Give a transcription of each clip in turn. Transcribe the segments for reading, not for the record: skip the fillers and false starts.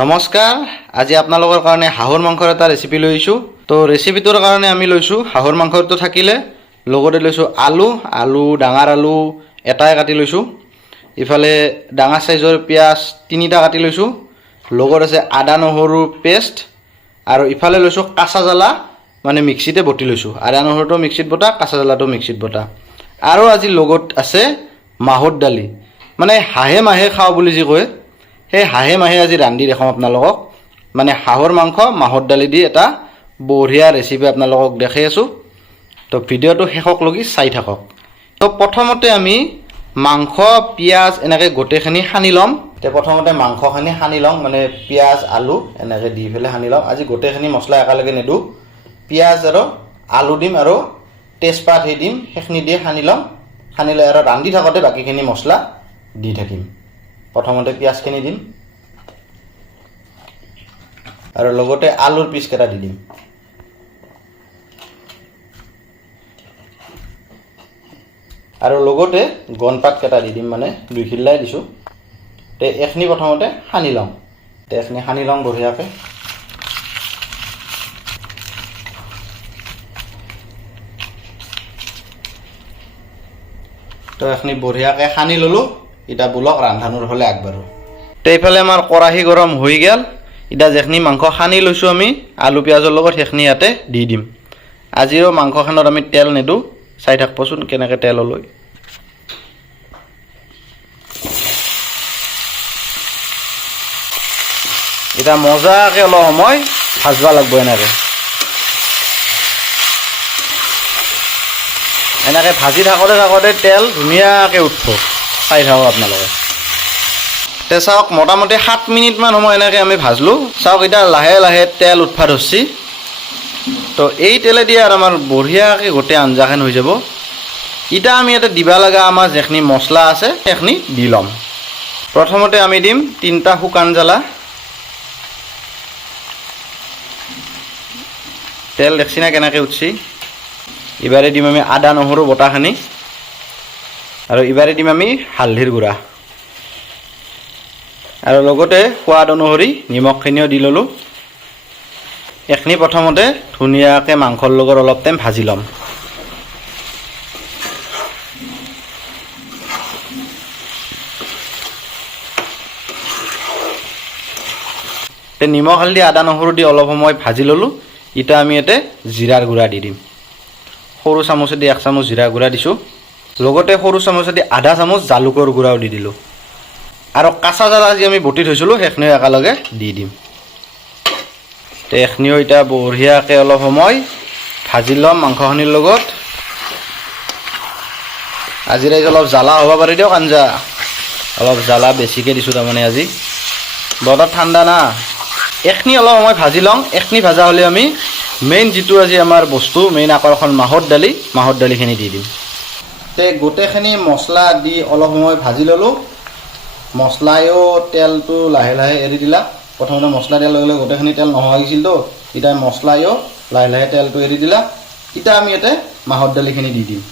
নমস্কাৰ, আজি আপোনালোকৰ কাৰণে হাঁহৰ মাংসৰ এটা ৰেচিপি লৈছোঁ। তো ৰেচিপিটোৰ কাৰণে আমি লৈছোঁ হাঁহৰ মাংসটো থাকিলে লগতে লৈছোঁ আলু ডাঙৰ আলু এটাই কাটি লৈছোঁ। ইফালে ডাঙৰ সাইজৰ পিঁয়াজ 3টা কাটি লৈছোঁ। লগত আছে আদা নহৰু পেষ্ট আৰু ইফালে লৈছোঁ কাঁচা জ্বালা মানে মিক্সিতে বটি লৈছোঁ। আদা নহৰুটো মিক্সিত বটা, কাঁচা জ্বালাটো মিক্সিত বটা। আৰু আজি লগত আছে মাহৰ দালি, মানে হাঁহে মাহে খাওঁ বুলি যি কয় সেই হাঁহে মাহে আজি ৰান্ধি দেখাম আপোনালোকক। মানে হাঁহৰ মাংস মাহৰ দালি দি এটা বঢ়িয়া ৰেচিপি আপোনালোকক দেখাই আছোঁ। তো ভিডিঅ'টো শেষলৈকে চাই থাকক। তো প্ৰথমতে আমি মাংস পিঁয়াজ এনেকৈ গোটেইখিনি সানি ল'ম। তো প্ৰথমতে মাংসখিনি সানি ল'ম, মানে পিঁয়াজ আলু এনেকৈ দি পেলাই সানি ল'ম। আজি গোটেইখিনি মছলা একেলগে নিদিওঁ, পিঁয়াজ আৰু আলু দিম আৰু তেজপাত সেই দিম, সেইখিনি দিয়ে সানি ল'ম। সানি লৈ আৰু ৰান্ধি থাকোঁতে বাকীখিনি মছলা দি থাকিম। প্ৰথমতে পিঁয়াজখিনি দিম আৰু লগতে আলুৰ পিচকেইটা দি দিম। আৰু লগতে গণপাতকেইটা দি দিম, মানে 2 খিলাই দিছোঁ। তে এইখিনি প্ৰথমতে সানি ল'ম। তে এইখিনি সানি ল'ম বঢ়িয়াকৈ। তো এইখিনি বঢ়িয়াকৈ সানি ল'লোঁ। এতিয়া বোলক ৰান্ধানোৰ হ'লে আগবাঢ়ো। তো এইফালে আমাৰ কেৰাহী গৰম হৈ গ'ল। এতিয়া যিখিনি মাংস সানি লৈছোঁ আমি আলু পিঁয়াজৰ লগত সেইখিনি ইয়াতে দি দিম। আজিও মাংসখনত আমি তেল নিদিওঁ, চাই থাকবচোন কেনেকৈ তেল লৈ। এতিয়া মজাকৈ অলপ সময় ভাজবা লাগব। এনেকৈ ভাজি থাকোঁতে তেল ধুনীয়াকৈ উঠব, চাই থাকক আপোনালোকে। তে চাওক, মোটামুটি 7 মিনিটমান সময় এনেকৈ আমি ভাজলোঁ। চাওক এতিয়া লাহে লাহে তেল উঠবা ধৰছি। তো এই তেলেদি আৰু আমাৰ বঢ়িয়াকৈ গোটেই আঞ্জাখন হৈ যাব। এতিয়া আমি ইয়াতে দিবা লগা আমাৰ যিখিনি মছলা আছে সেইখিনি দি ল'ম। প্ৰথমতে আমি দিম 3টা শুকান জ্বালা। তেল দেখছি না কেনেকৈ উঠছি। ইবাৰে দিম আমি আদা নহৰু বটাখিনি আৰু ইবাৰে দিম আমি হালধিৰ গুড়া আৰু লগতে সোৱাদ অনুসৰি নিমখখিনিও দি ল'লোঁ। এইখিনি প্ৰথমতে ধুনীয়াকৈ মাংসৰ লগত অলপ টাইম ভাজি ল'ম। তে নিমখ হালধি আদা নহৰু দি অলপ সময় ভাজি ল'লোঁ। এতিয়া আমি ইয়াতে জিৰাৰ গুড়া দি দিম। সৰু চামুচেদি 1 চামুচ জিৰা গুড়া দিছোঁ। লগতে সৰু চামুচেদি আধা চামুচ জালুকৰ গুড়াও দি দিলোঁ। আৰু কাঁচা জ্বালা যি আমি বটি থৈছিলোঁ সেইখিনিও একেলগে দি দিম। তো এইখিনিও এতিয়া বঢ়িয়াকৈ অলপ সময় ভাজি ল'ম মাংসখিনিৰ লগত। আজি ৰাইজ অলপ জ্বালা হ'ব পাৰি দিয়ক আঞ্জা, অলপ জ্বালা বেছিকৈ দিছোঁ তাৰমানে আজি। বতৰ ঠাণ্ডা না। এইখিনি অলপ সময় ভাজি লওঁ। এইখিনি ভাজা হ'লে আমি মেইন যিটো আজি আমাৰ বস্তু মেইন আকৰ্ষণ মাহৰ দালিখিনি দি দিম। তে গোটেইখিনি মছলা দি অলপ সময় ভাজি ল'লোঁ। মছলায়ো তেলটো লাহে লাহে এৰি দিলা। প্ৰথমতে মছলা দিয়াৰ লগে লগে গোটেইখিনি তেল নোহোৱা হৈছিল। তো এতিয়া মছলায়ো লাহে লাহে তেলটো এৰি দিলা। এতিয়া আমি ইয়াতে মাহৰ দালিখিনি দি দিম।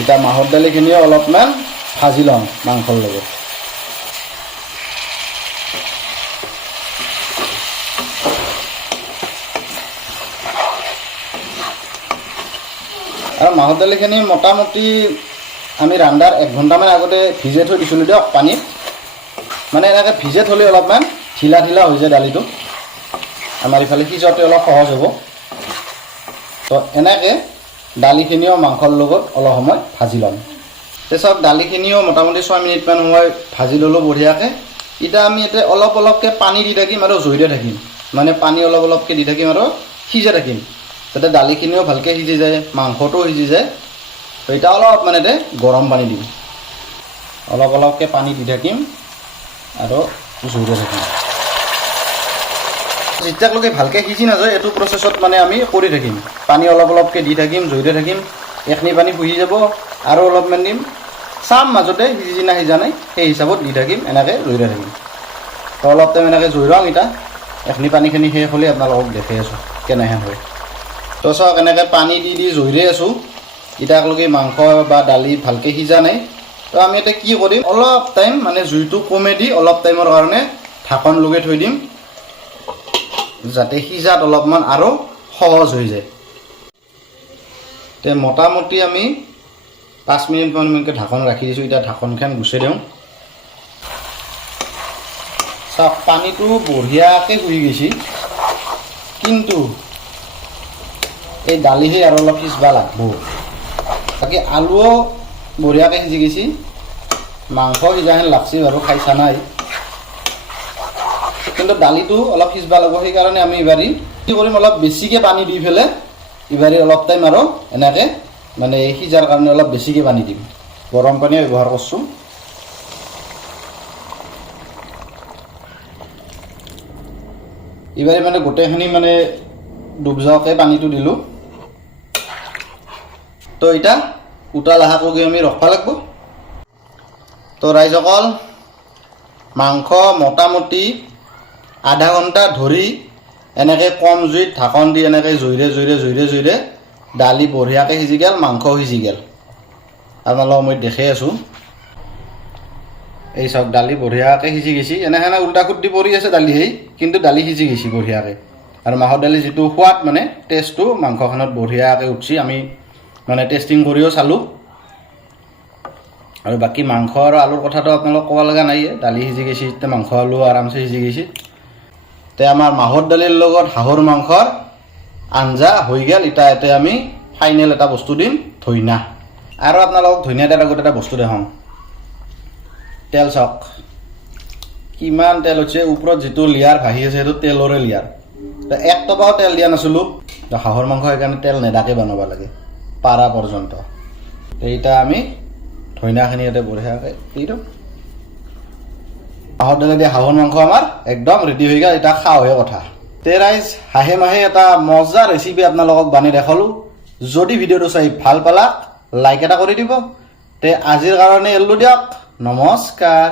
এতিয়া মাহৰ দালিখিনিও অলপমান ভাজি ল'ম মাংসৰ লগত। আৰু মাহৰ দালিখিনি মোটামুটি আমি ৰান্ধাৰ 1 ঘণ্টামান আগতে ভিজাই থৈ দিছিলোঁ দিয়ক পানীত। মানে এনেকৈ ভিজাই থ'লে অলপমান ঢিলা হৈ যায় দালিটো, আমাৰ ইফালে সিজাওঁতে অলপ সহজ হ'ব। তো এনেকৈ দালিখিনিও মাংসৰ লগত অলপ সময় ভাজি ল'ম। তাৰপিছত দালিখিনিও মোটামুটি 6 মিনিটমান সময় ভাজি ল'লোঁ বঢ়িয়াকৈ। এতিয়া আমি ইয়াতে অলপ অলপকৈ পানী দি থাকিম আৰু জুইতে থাকিম, মানে পানী অলপ অলপকৈ দি থাকিম আৰু সিজাই থাকিম, যাতে দালিখিনিও ভালকৈ সিজি যায়, মাংসটোও সিজি যায়। তো এতিয়া অলপ মানে গৰম পানী দিম, অলপ অলপকৈ পানী দি থাকিম আৰু জুইতে থাকিম। যেতিয়ালৈকে ভালকৈ সিজি নাযায় এইটো প্ৰচেছত মানে আমি কৰি থাকিম। পানী অলপ অলপকৈ দি থাকিম, জুইতে থাকিম। এইখিনি পানী শুহি যাব আৰু অলপমান দিম, চাম মাজতে সিজি না সিজা নাই সেই হিচাপত দি থাকিম, এনেকৈ জুইতে থাকিম। তো অলপ টাইম এনেকৈ জুই লওঁ। এতিয়া এইখিনি পানীখিনি শেষ হ'লে আপোনালোকক দেখাই আছোঁ কেনেহেন হয়। তো চাওক এনেকৈ পানী দি জুইৰে আছোঁ। এতিয়ালৈকে মাংস বা দালি ভালকৈ সিজা নাই। তো আমি এটা কি কৰিম, অলপ টাইম মানে জুইটো কমে দি অলপ টাইমৰ কাৰণে ঢাকন লগাই থৈ দিম, যাতে সিজাত অলপমান আৰু সহজ হৈ যায়। তে মোটামুটি আমি 5 মিনিটমানকৈ ঢাকন ৰাখি দিছোঁ। এতিয়া ঢাকনখন গুচাই দিওঁ। চাওক পানীটো বঢ়িয়াকৈ শুই গৈছে, কিন্তু এই দালিহে আৰু অলপ সিজবা লাগব। বাকী আলুও বঢ়িয়াকৈ সিজি গৈছে, মাংস সিজাহেন লাগছে বাৰু, খাইছা নাই, কিন্তু দালিটো অলপ সিজবা লাগব। সেইকাৰণে আমি এইবাৰি কি কৰিম, অলপ বেছিকৈ পানী দি পেলাই এইবাৰি অলপ টাইম আৰু এনেকৈ মানে সিজাৰ কাৰণে অলপ বেছিকৈ পানী দিম। গৰম পানী ব্যৱহাৰ কৰিছোঁ। এইবাৰি মানে গোটেইখিনি মানে ডুব যোৱাকৈ পানীটো দিলোঁ। তো এতিয়া উতাল অহাকৈ আমি ৰখবা লাগব। তো ৰাইজসকল, মাংস মোটামুটি আধা ঘণ্টা ধৰি এনেকৈ কম জুইত ঢাকন দি এনেকৈ জুইৰে দালি বঢ়িয়াকৈ সিজি গ'ল, মাংসও সিজি গ'ল। আপোনালোকক মই দেখাই আছোঁ। এই চাওক দালি বঢ়িয়াকৈ সিজি গৈছে। এনেহেনে উল্টা খুট দি পৰি আছে দালি, কিন্তু দালি সিজি গৈছে বঢ়িয়াকৈ। আৰু মাহৰ দালি যিটো সোৱাদ মানে টেষ্টটো মাংসখনত বঢ়িয়াকৈ উঠছি। আমি মানে টেষ্টিং কৰিও চালোঁ। আৰু বাকী মাংস আৰু আলুৰ কথাটো আপোনালোক ক'ব লগা নাই, দালি সিজি গৈছে, এতিয়া মাংস আলু আৰামছে সিজি গৈছে। তে আমাৰ মাহৰ দালিৰ লগত হাঁহৰ মাংসৰ আঞ্জা হৈ গ'ল। এতিয়া আমি ফাইনেল এটা বস্তু দিম, ধইনা। আৰু আপোনালোকক ধইনা দিয়াৰ আগত এটা বস্তু দেখাওঁ। তেল চাওক কিমান তেল হৈছে, ওপৰত যিটো লেয়াৰ ভাহি আছে সেইটো তেলৰে লেয়াৰ। এক টকাও তেল দিয়া নাছিলোঁ। হাঁহৰ মাংস সেইকাৰণে তেল নেদাকে বনাব লাগে পাৰা পৰ্যন্ত। এতিয়া আমি ধইনাখিনি ইয়াতে বঢ়িয়াকৈ দি দিওঁ। মাহৰ দালি দিয়া হাঁহৰ মাংস আমাৰ একদম ৰেডি হৈ গ'ল। এতিয়া খাওঁহে কথা। তে ৰাইজ, হাঁহে মাহে এটা মজা ৰেচিপি আপোনালোকক বানাই দেখালোঁ। যদি ভিডিঅ'টো চাই ভাল পালা, লাইক এটা কৰি দিব। তে আজিৰ কাৰণে এৰিলোঁ দিয়ক, নমস্কাৰ।